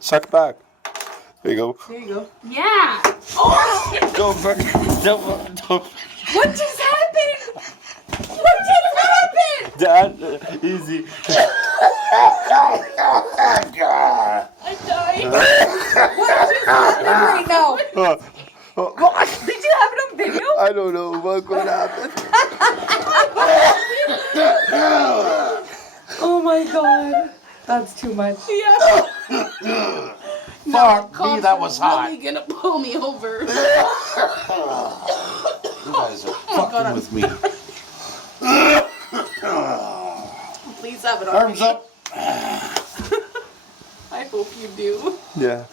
Suck it back. There you go. There you go. Yeah. Oh shit! Don't. What just happened? What just happened? Dad, easy. I'm dying. What just happened right now? Did you have it on video? I don't know what could happen. Oh my god. That's too much. Yeah. Fuck me, that was hot. Really gonna pull me over. You guys are fucking with me. Please have it on Arms video. up. I hope you do. Yeah.